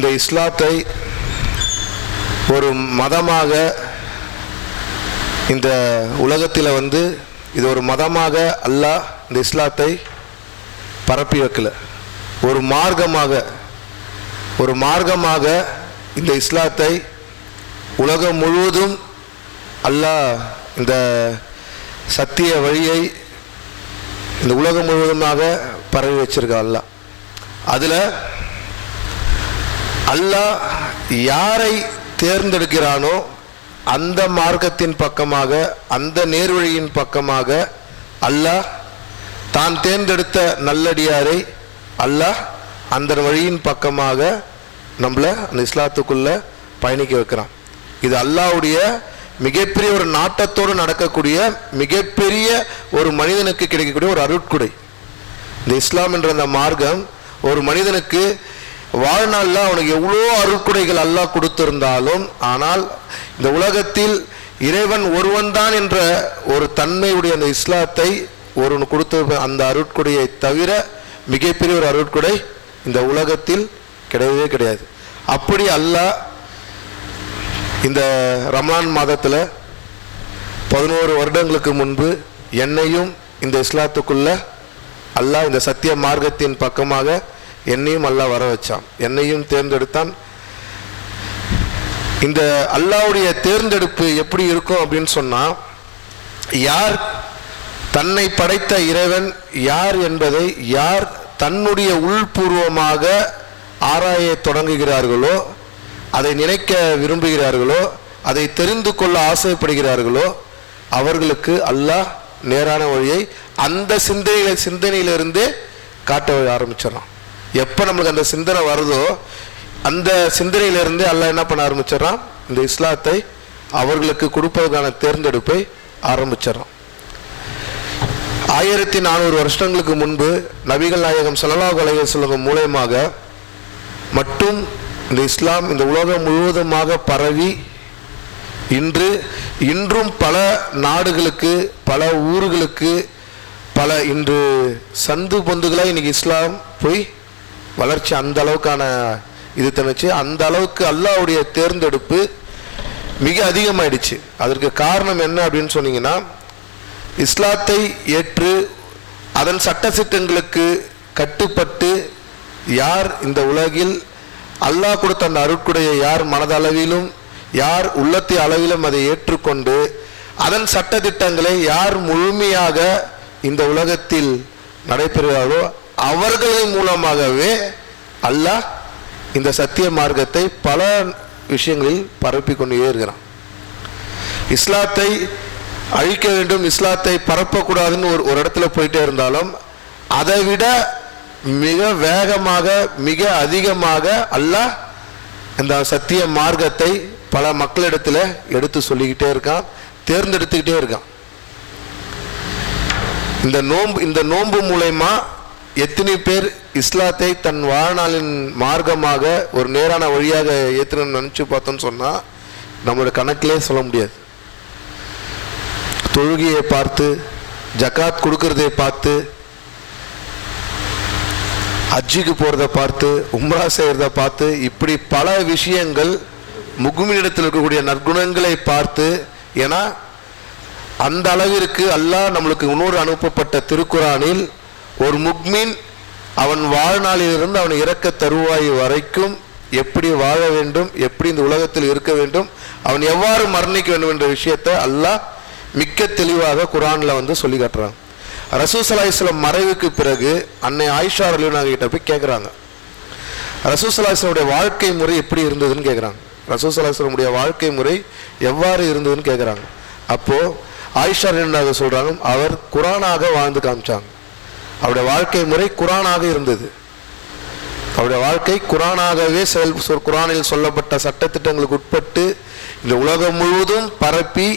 இந்த இஸ்லாத்தை ஒரு மதமாக இந்த உலகத்தில் இது ஒரு மதமாக அல்லாஹ் இந்த இஸ்லாத்தை பரப்பி வைக்கல. ஒரு மார்க்கமாக இந்த இஸ்லாத்தை உலகம் முழுவதும் அல்லாஹ் இந்த சத்திய வழியை இந்த உலகம் முழுவதுமாக பரவி வச்சிருக்க அல்லாஹ். அதில் அல்லாஹ் யாரை தேர்ந்தெடுக்கிறானோ அந்த மார்க்கத்தின் பக்கமாக, அந்த நேர்வழியின் பக்கமாக அல்லாஹ் தான் தேர்ந்தெடுத்த நல்லடியாரை அல்லாஹ் அந்த வழியின் பக்கமாக நம்மளை அந்த இஸ்லாத்துக்குள்ள பயணிக்க வைக்கிறான். இது அல்லாஹ்வுடைய மிகப்பெரிய ஒரு நாட்டத்தோடு நடக்கக்கூடிய மிகப்பெரிய ஒரு மனிதனுக்கு கிடைக்கக்கூடிய ஒரு அருட்கொடை. இந்த இஸ்லாம் என்ற அந்த மார்க்கம் ஒரு மனிதனுக்கு வாழ்நாளில் அவனுக்கு எவ்வளோ அருட்கொடைகள் அல்லாஹ் கொடுத்திருந்தாலும், ஆனால் இந்த உலகத்தில் இறைவன் ஒருவன் தான் என்ற ஒரு தன்மையுடைய அந்த இஸ்லாத்தை ஒருவன் கொடுத்த அந்த அருட்கொடையை தவிர மிகப்பெரிய ஒரு அருட்கொடை இந்த உலகத்தில் கிடையவே கிடையாது. அப்படி அல்லாஹ் இந்த ரமலான் மாதத்தில் 11 வருடங்களுக்கு முன்பு என்னையும் இந்த இஸ்லாத்துக்குள்ள அல்லாஹ் இந்த சத்திய மார்க்கத்தின் பக்கமாக என்னையும் அல்லாஹ் வர வச்சான், என்னையும் தேர்ந்தெடுத்தான். இந்த அல்லாஹ்வுடைய தேர்ந்தெடுப்பு எப்படி இருக்கும் அப்படின்னு சொன்னால், யார் தன்னை படைத்த இறைவன் யார் என்பதை யார் தன்னுடைய உள்பூர்வமாக ஆராய தொடங்குகிறார்களோ, அதை நினைக்க விரும்புகிறார்களோ, அதை தெரிந்து கொள்ள ஆசைப்படுகிறார்களோ, அவர்களுக்கு அல்லாஹ் நேரான வழியை அந்த சிந்தனையிலிருந்து காட்ட ஆரம்பிச்சிடறான். எப்போ நம்மளுக்கு அந்த சிந்தனை வருதோ அந்த சிந்தனையிலிருந்து அல்லாஹ் என்ன பண்ண ஆரம்பிச்சிடறான், இந்த இஸ்லாத்தை அவர்களுக்கு கொடுப்பதற்கான தேர்ந்தெடுப்பை ஆரம்பிச்சிடறான். 1400 வருஷங்களுக்கு முன்பு நபிகள் நாயகம் ஸல்லல்லாஹு அலைஹி வஸல்லம் மூலமாக மட்டும் இந்த இஸ்லாம் இந்த உலகம் முழுவதுமாக பரவி இன்றும் பல நாடுகளுக்கு, பல ஊர்களுக்கு, பல இன்று சந்து பொந்துகளாக இன்னைக்கு இஸ்லாம் போய் வளர்ச்சி அந்த அளவுக்கான இது தனிச்சு. அந்த அளவுக்கு அல்லாஹ்வுடைய தேர்ந்தெடுப்பு மிக அதிகமாயிடுச்சு. அதற்கு காரணம் என்ன அப்படின்னு சொன்னீங்கன்னா, இஸ்லாத்தை ஏற்று அதன் சட்டதிட்டங்களுக்கு கட்டுப்பட்டு யார் இந்த உலகில் அல்லாஹ் கொடுத்த அந்த அருட்கொடையை யார் மனதளவிலும் யார் உள்ளத்தை அளவிலும் அதை ஏற்றுக்கொண்டு அதன் சட்டதிட்டங்களை யார் முழுமையாக இந்த உலகத்தில் நடைபெறுகிறார்களோ அவர்களின் மூலமாகவே அல்லாஹ் இந்த சத்திய மார்க்கத்தை பல விஷயங்களில் பரப்பி கொண்டே இருக்கிறான். இஸ்லாத்தை அழிக்க வேண்டும், இஸ்லாத்தை பரப்பக்கூடாதுன்னு ஒரு இடத்துல போயிட்டே இருந்தாலும், அதை விட மிக வேகமாக மிக அதிகமாக அல்லாஹ் இந்த சத்திய மார்க்கத்தை பல மக்களிடத்தில் எடுத்து சொல்லிக்கிட்டே இருக்கான், தேர்ந்தெடுத்துக்கிட்டே இருக்கான். இந்த நோன்பு மூலமா எத்தனை பேர் இஸ்லாத்தை தன் வாழ்நாளின் மார்க்கமாக ஒரு நேரான வழியாக ஏற்றணும்னு நினச்சி பார்த்தோன்னு சொன்னால் நம்மளோட கணக்கிலே சொல்ல முடியாது. தொழுகையை பார்த்து, ஜகாத் கொடுக்கறதை பார்த்து, ஹஜ்ஜுக்கு போகிறத பார்த்து, உம்ரா செய்கிறத பார்த்து, இப்படி பல விஷயங்கள் முக்மினிடத்தில் இருக்கக்கூடிய நற்குணங்களை பார்த்து, ஏன்னா அந்த அளவிற்கு அல்லாஹ் நம்மளுக்கு இன்னொரு அனுப்பப்பட்ட திருக்குரானில் ஒரு முக்மின் அவன் வாழ்நாளிலிருந்து அவன் இறக்க தருவாய் வரைக்கும் எப்படி வாழ வேண்டும், எப்படி இந்த உலகத்தில் இருக்க வேண்டும், அவன் எவ்வாறு மரணிக்க வேண்டும் என்ற விஷயத்தை அல்லாஹ் மிக்க தெளிவாக குரானில் சொல்லி காட்டுறாங்க. ரசூல் ஸல்லல்லாஹு அலைஹி வஸல்லம் மறைவுக்கு பிறகு அன்னை ஆயிஷா ரலியல்லாஹு கிட்ட போய் கேட்குறாங்க, ரசூல் ஸல்லல்லாஹு அலைஹி வஸல்லம் வாழ்க்கை முறை எப்படி இருந்ததுன்னு கேட்குறாங்க. ரசூல் ஸல்லல்லாஹு அலைஹி வஸல்லம் வாழ்க்கை முறை எவ்வாறு இருந்ததுன்னு கேட்குறாங்க. அப்போது ஆயிஷா ரலியல்லாஹு சொல்கிறாங்க, அவர் குரானாக வாழ்ந்து காமிச்சாங்க. அவருடைய வாழ்க்கை முறை குரானாக இருந்தது. அவருடைய வாழ்க்கை குரானாகவே குரானில் சொல்லப்பட்ட சட்டத்திட்டங்களுக்கு உட்பட்டு இந்த உலகம் முழுவதும் பரப்பி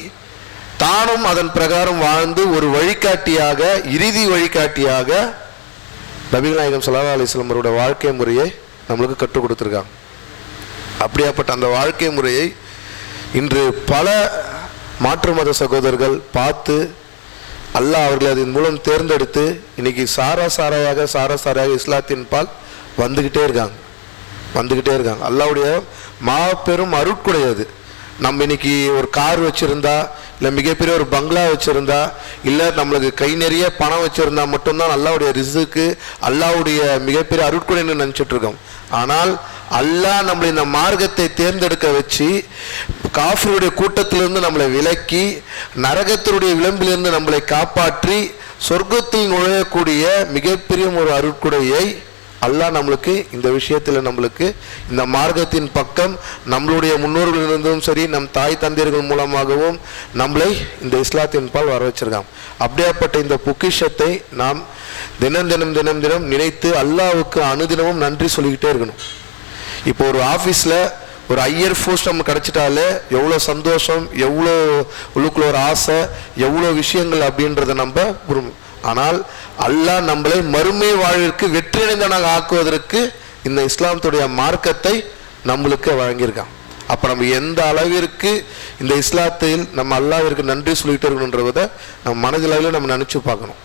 தானும் அதன் பிரகாரம் வாழ்ந்து ஒரு வழிகாட்டியாக, இறுதி வழிகாட்டியாக நபிகள் நாயகம் ஸல்லல்லாஹு அலைஹி வஸல்லம் அவருடைய வாழ்க்கை முறையை நம்மளுக்கு கற்றுக் கொடுத்துருக்காங்க. அப்படியாப்பட்ட அந்த வாழ்க்கை முறையை இன்று பல மாற்று மத சகோதரர்கள் பார்த்து அல்லாஹ் அவர்களை அதன் மூலம் தேர்ந்தெடுத்து இன்னைக்கு சாராசாரையாக இஸ்லாத்தின் பால் வந்துக்கிட்டே இருக்காங்க. வந்துக்கிட்டே இருக்காங்க. அல்லாஹ்வுடைய மாபெரும் அருட்கொடை அது. நம்ம இன்னைக்கு ஒரு கார் வச்சுருந்தா, இல்லை மிகப்பெரிய ஒரு பங்களா வச்சுருந்தா, இல்லை நம்மளுக்கு கை நிறைய பணம் வச்சுருந்தா மட்டும்தான் அல்லாஹ்வுடைய ரிஸ்க்கு, அல்லாஹ்வுடைய மிகப்பெரிய அருட்கொடைன்னு நினச்சிட்டு இருக்கோம். ஆனால் அல்லாஹ் நம்மளை இந்த மார்க்கத்தை தேர்ந்தெடுக்க வச்சு காஃபிருடைய கூட்டத்திலிருந்து நம்மளை விலக்கி நரகத்தினுடைய விளிம்பிலிருந்து நம்மளை காப்பாற்றி சொர்க்கத்தில் நுழையக்கூடிய மிகப்பெரிய ஒரு அருட்கொடையை அல்லாஹ் நம்மளுக்கு இந்த விஷயத்தில் நம்மளுக்கு இந்த மார்க்கத்தின் பக்கம் நம்மளுடைய முன்னோர்களிலிருந்தும் சரி, நம் தாய் தந்தையர்கள் மூலமாகவும் நம்மளை இந்த இஸ்லாத்தின் பால் வர வச்சிருக்காங்க. அப்படியாப்பட்ட இந்த பொக்கிஷத்தை நாம் தினம் தினம் தினம் தினம் நினைத்து அல்லாஹ்வுக்கு அனுதினமும் நன்றி சொல்லிக்கிட்டே இருக்கணும். இப்போ ஒரு ஆஃபீஸில் ஒரு ஹையர் போஸ்ட் நம்ம கிடச்சிட்டாலே எவ்வளோ சந்தோஷம், எவ்வளோ உள்ளுக்குள்ள ஒரு ஆசை, எவ்வளோ விஷயங்கள் அப்படின்றத நம்ம விரும்பும். ஆனால் அல்லாஹ் நம்மளை மறுமை வாழ்விற்கு வெற்றியடைந்தவனாக ஆக்குவதற்கு இந்த இஸ்லாத்துடைய மார்க்கத்தை நம்மளுக்கு வழங்கியிருக்கான். அப்போ நம்ம எந்த அளவிற்கு இந்த இஸ்லாத்தில் நம்ம அல்லாஹ்விற்கு நன்றி சொல்லிகிட்டே இருக்கணுன்றதை நம்ம மனதில் நம்ம நினச்சி பார்க்கணும்.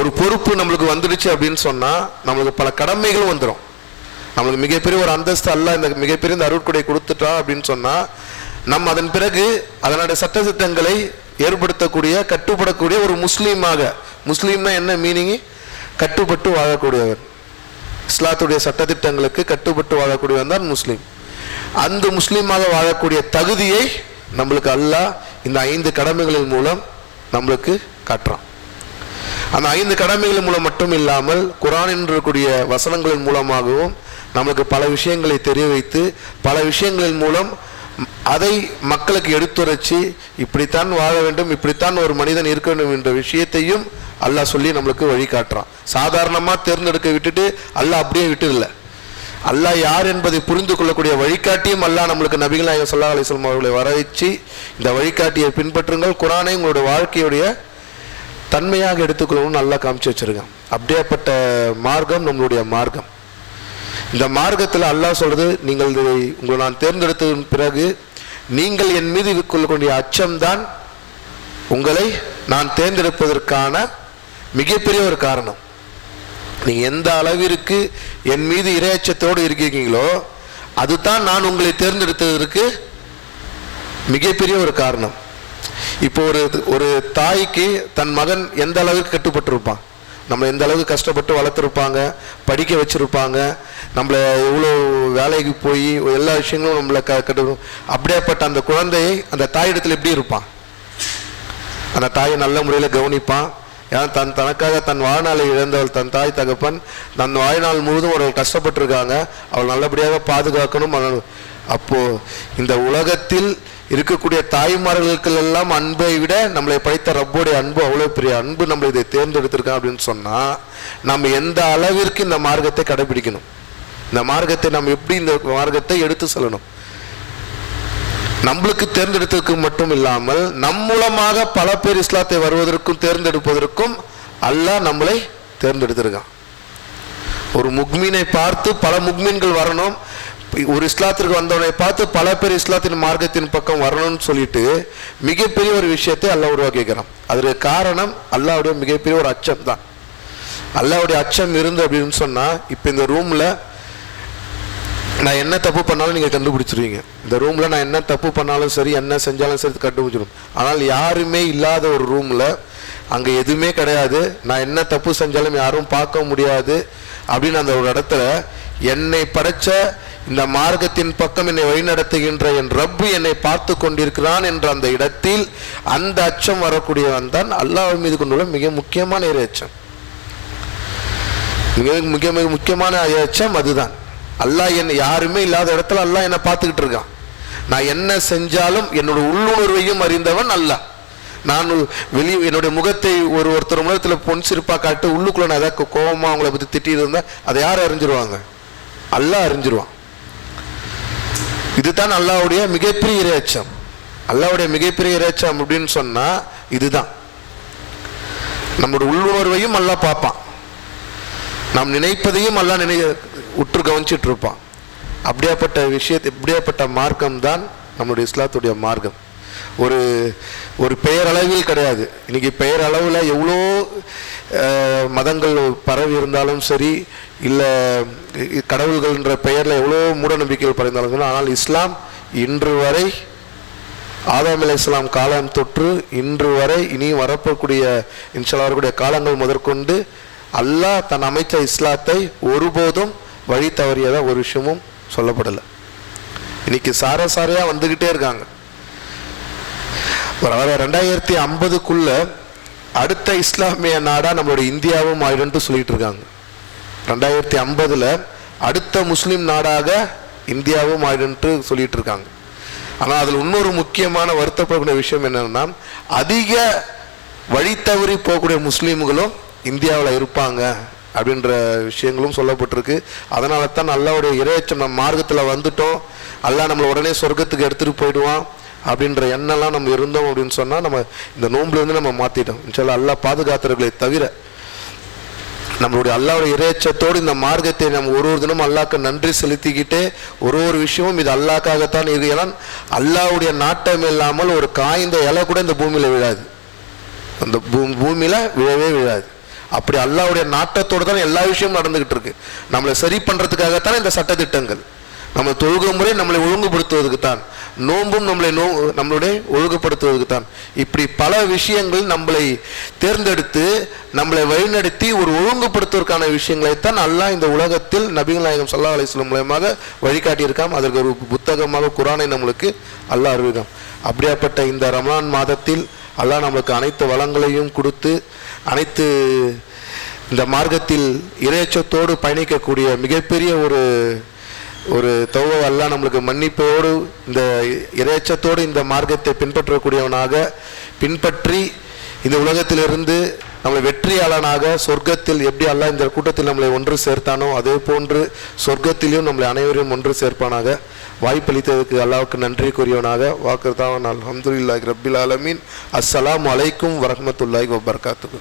ஒரு பொறுப்பு நம்மளுக்கு வந்துடுச்சு அப்படின்னு சொன்னால் நம்மளுக்கு பல கடமைகளும் வந்துடும். நம்மளுக்கு மிகப்பெரிய ஒரு அந்தஸ்து அல்லாஹ் இந்த மிகப்பெரிய இந்த அருட்கொடை கொடுத்துட்டோம் அப்படின்னு சொன்னால் நம்ம அதன் பிறகு அதனுடைய சட்டத்திட்டங்களை ஏற்படுத்தக்கூடிய கட்டுப்படக்கூடிய ஒரு முஸ்லீமாக, முஸ்லீம்னா என்ன மீனிங்? கட்டுப்பட்டு வாழக்கூடியவர், இஸ்லாத்துடைய சட்டத்திட்டங்களுக்கு கட்டுப்பட்டு வாழக்கூடியவன் தான் முஸ்லீம். அந்த முஸ்லீமாக வாழக்கூடிய தகுதியை நம்மளுக்கு அல்லாஹ் இந்த 5 கடமைகளின் மூலம் நம்மளுக்கு காட்டுறான். அந்த 5 கடமைகளின் மூலம் மட்டும் இல்லாமல் குர்ஆனில் இருக்கக்கூடிய வசனங்களின் மூலமாகவும் நம்மளுக்கு பல விஷயங்களை தெரிய வைத்து பல விஷயங்களின் மூலம் அதை மக்களுக்கு எடுத்துரைச்சி இப்படித்தான் வாழ வேண்டும், இப்படித்தான் ஒரு மனிதன் இருக்க வேண்டும் என்ற விஷயத்தையும் அல்லாஹ் சொல்லி நம்மளுக்கு வழிகாட்டுறான். சாதாரணமாக தேர்ந்தெடுக்க விட்டுட்டு அல்லாஹ் அப்படியே விட்டுடல. அல்லாஹ் யார் என்பதை புரிந்து கொள்ளக்கூடிய வழிகாட்டியும் அல்லாஹ் நம்மளுக்கு நபிகள் நாயகம் ஸல்லல்லாஹு அலைஹி வஸல்லம் அவர்களை வர வச்சு இந்த வழிகாட்டியை பின்பற்றுங்கள், குர்ஆனை உங்களுடைய வாழ்க்கையுடைய தன்மையாக எடுத்துக்கொள்ளணும்னு நல்லா காமிச்சு வச்சிருக்கான். அப்படியேப்பட்ட மார்க்கம் நம்மளுடைய மார்க்கம். இந்த மார்க்கத்தில் அல்லாஹ் சொல்றது, நீங்கள் உங்களை நான் தேர்ந்தெடுத்ததன் பிறகு நீங்கள் என் மீது கொள்ளக்கூடிய அச்சம்தான் உங்களை நான் தேர்ந்தெடுப்பதற்கான மிகப்பெரிய ஒரு காரணம். நீங்கள் எந்த அளவிற்கு என் மீது இறையச்சத்தோடு இருக்கீங்களோ அதுதான் நான் உங்களை தேர்ந்தெடுத்ததற்கு மிகப்பெரிய ஒரு காரணம். இப்போ ஒரு தாய்க்கு தன் மகன் எந்த அளவுக்கு கட்டுப்பட்டிருப்பான், நம்மளை எந்த அளவுக்கு கஷ்டப்பட்டு வளர்த்துருப்பாங்க, படிக்க வச்சுருப்பாங்க, நம்மளை எவ்வளோ வேலைக்கு போய் எல்லா விஷயங்களும் நம்மளை கட்டு. அப்படியேப்பட்ட அந்த குழந்தையை அந்த தாயிடத்தில் எப்படி இருப்பான்? அந்த தாயை நல்ல முறையில் கவனிப்பான். ஏன்னா தனக்காக தன் வாழ்நாளை இழந்தவள் தன் தாய் தகப்பன் தன் வாழ்நாள் முழுவதும் அவர்கள் கஷ்டப்பட்டிருக்காங்க, அவள் நல்லபடியாக பாதுகாக்கணும். அப்போது இந்த உலகத்தில் இருக்கக்கூடிய தாய்மார்களுக்கெல்லாம் அன்பை விட நம்மளை படைத்த ரப்போடைய அன்பு அவ்வளோ பெரிய அன்பு நம்மளை இதை தேர்ந்தெடுத்திருக்கான் அப்படின்னு சொன்னால் நம்ம எந்த அளவிற்கு இந்த மார்க்கத்தை கடைபிடிக்கணும், இந்த மார்க்கத்தை நம்ம எப்படி இந்த மார்க்கத்தை எடுத்து செல்லணும். நம்மளுக்கு தேர்ந்தெடுத்ததுக்கு மட்டும் இல்லாமல் நம் மூலமாக பல பேர் இஸ்லாத்தை வருவதற்கும் தேர்ந்தெடுப்பதற்கும் அல்லாஹ் நம்மளை தேர்ந்தெடுத்திருக்கான். ஒரு முக்மீனை பார்த்து பல முக்மீன்கள் வரணும், ஒரு இஸ்லாத்திற்கு வந்தவனை பார்த்து பல பேர் இஸ்லாத்தின் மார்க்கத்தின் பக்கம் வரணும்னு சொல்லிட்டு மிகப்பெரிய ஒரு விஷயத்தை அல்லாஹ் உருவாக்கிக்கிறான். அதற்கு காரணம் அல்லாஹ்வுடைய மிகப்பெரிய ஒரு அச்சம் தான். அல்லாஹ்வுடைய அச்சம் இருந்து அப்படின்னு சொன்னால் இப்போ இந்த ரூமில் நான் என்ன தப்பு பண்ணாலும் நீங்கள் கண்டுபிடிச்சிருவீங்க. இந்த ரூமில் நான் என்ன தப்பு பண்ணாலும் சரி, என்ன செஞ்சாலும் சரி கண்டுபிடிச்சிடும். ஆனால் யாருமே இல்லாத ஒரு ரூமில் அங்கே எதுவுமே கிடையாது, நான் என்ன தப்பு செஞ்சாலும் யாரும் பார்க்க முடியாது அப்படின்னு அந்த ஒரு இடத்துல என்னை படைச்ச இந்த மார்க்கத்தின் பக்கம் என்னை வழிநடத்துகின்ற என் ரப்பு என்னை பார்த்து கொண்டிருக்கிறான் என்ற அந்த இடத்தில் அந்த அச்சம் வரக்கூடியவன் தான் அல்லாஹ் மீது கொண்டுள்ள மிக முக்கியமான அச்சம். மிக மிக முக்கியமான அச்சம் அதுதான். அல்லாஹ் என்னை யாருமே இல்லாத இடத்துல அல்லாஹ் என்னை பார்த்துக்கிட்டு இருக்கான். நான் என்ன செஞ்சாலும் என்னோட உள்ளுணர்வையும் அறிந்தவன் அல்லாஹ். நான் வெளியே என்னுடைய முகத்தை ஒருத்தர் முகத்தில் பொன் சிரிப்பா காட்டு உள்ளுக்குள்ள நான் ஏதாவது கோபமா அவங்கள பற்றி திட்டிட்டு இருந்தா அதை யார் அறிஞ்சிருவாங்க? அல்லாஹ் அறிஞ்சிருவான். இதுதான் அல்லாஹ்வுடைய மிகப்பெரிய இறையச்சம். அல்லாஹ்வுடைய மிகப்பெரிய இறையச்சம் அப்படின்னு சொன்னா இதுதான். நம்முடைய உள்ளுணர்வையும் அல்லாஹ் பார்ப்பான், நாம் நினைப்பதையும் அல்லாஹ் உற்று கவனிச்சுட்டு இருப்பான். அப்படியாப்பட்ட இப்படியாப்பட்ட மார்க்கம் தான் நம்முடைய இஸ்லாத்துடைய மார்க்கம். ஒரு பெயரளவில் கிடையாது. இன்னைக்கு பெயரளவில் எவ்வளோ மதங்கள் பரவி இருந்தாலும் சரி, இல்லை கடவுள்கள்ன்ற பெயரில் எவ்வளோ மூட நம்பிக்கைகள் பறைந்தாலும், ஆனால் இஸ்லாம் இன்று வரை ஆதாம் அலைஹிஸ்ஸலாம் காலம் தொற்று இன்று வரை இனி வரப்போக்கூடிய இன்ஷா அல்லாஹ் வரக்கூடிய காலங்கள் முதற்கொண்டு அல்லாஹ் தன் அமைச்ச இஸ்லாத்தை ஒருபோதும் வழி தவறியதாக ஒரு விஷயமும் சொல்லப்படலை. இன்னைக்கு சாரையாக வந்துக்கிட்டே இருக்காங்க. 2050க்குள்ள அடுத்த இஸ்லாமிய நாடாக நம்மளுடைய இந்தியாவும் ஆயிடும்னு சொல்லிட்டு இருக்காங்க. 2050 அடுத்த முஸ்லீம் நாடாக இந்தியாவும் ஆயிடும்ட்டு சொல்லிட்டு இருக்காங்க. ஆனால் அதில் இன்னொரு முக்கியமான வருத்தப்படக்கூடிய விஷயம் என்னன்னா, அதிக வழி தவறி போகக்கூடிய முஸ்லீம்களும் இந்தியாவில் இருப்பாங்க அப்படின்ற விஷயங்களும் சொல்லப்பட்டிருக்கு. அதனால தான் அல்லாஹ்வுடைய இறையச்சம் நம்ம மார்க்கத்தில் வந்துட்டோம், அல்லாஹ் நம்மளை உடனே சொர்க்கத்துக்கு எடுத்துகிட்டு போயிடுவான் அப்படின்ற எண்ணெல்லாம் நம்ம இருந்தோம் அப்படின்னு சொன்னால் நம்ம இந்த நோன்புலேருந்து நம்ம மாற்றிட்டோம். இன்ஷால்லா அல்லாஹ் பாதுகாத்தவர்களை தவிர நம்மளுடைய அல்லாஹ்வுடைய இறையச்சத்தோடு இந்த மார்க்கத்தை நம்ம ஒரு தினம் அல்லாஹ்க்கு நன்றி செலுத்திக்கிட்டே ஒரு விஷயமும் இது அல்லாஹ்க்காகத்தான் இருக்கு. ஏன்னா அல்லாஹ்வுடைய நாட்டம் இல்லாமல் ஒரு காய்ந்த இலை கூட இந்த பூமியில் விழாது, அந்த பூமியில் விழவே விழாது. அப்படி அல்லாஹ்வுடைய நாட்டத்தோடு தான் எல்லா விஷயமும் நடந்துகிட்டு இருக்கு. நம்மளை சரி பண்ணுறதுக்காகத்தான் இந்த சட்டத்திட்டங்கள். நம்ம தொழுகை முறை நம்மளை ஒழுங்குபடுத்துவதற்கு தான், நோன்பும் நம்மளுடைய ஒழுங்குபடுத்துவதற்கு தான். இப்படி பல விஷயங்கள் நம்மளை தேர்ந்தெடுத்து நம்மளை வழிநடத்தி ஒரு ஒழுங்குபடுத்துவதற்கான விஷயங்களைத்தான் அல்லாஹ் இந்த உலகத்தில் நபிகள் நாயகம் ஸல்லல்லாஹு அலைஹி வஸல்லம் மூலமாக வழிகாட்டியிருக்கான். அதற்கு ஒரு புத்தகமாக குர்ஆனை நம்மளுக்கு அல்லாஹ் அறிவிக்கான். அப்படியாப்பட்ட இந்த ரமலான் மாதத்தில் அல்லாஹ் நம்மளுக்கு அனைத்து வளங்களையும் கொடுத்து அனைத்து இந்த மார்க்கத்தில் இறையச்சத்தோடு பயணிக்கக்கூடிய மிகப்பெரிய ஒரு தௌபா அல்லாஹ் நம்மளுக்கு மன்னிப்போடு இந்த இறையச்சத்தோடு இந்த மார்க்கத்தை பின்பற்றக்கூடியவனாக பின்பற்றி இந்த உலகத்திலிருந்து நம்மளை வெற்றியாளனாக சொர்க்கத்தில் எப்படி அல்லாஹ் இந்த கூட்டத்தில் நம்மளை ஒன்று சேர்த்தானோ அதே போன்று சொர்க்கத்திலையும் நம்மளை அனைவரையும் ஒன்று சேர்ப்பானாக. வாய்ப்பளித்ததுக்கு அல்லாஹ்வுக்கு நன்றி கூறியவனாக வாக்குறுதான். அல்ஹம்துலில்லாஹி ரப்பில் ஆலமீன். அஸ்ஸலாமு அலைக்கும் வரஹ்மத்துல்லாஹி வபரகாத்துஹு.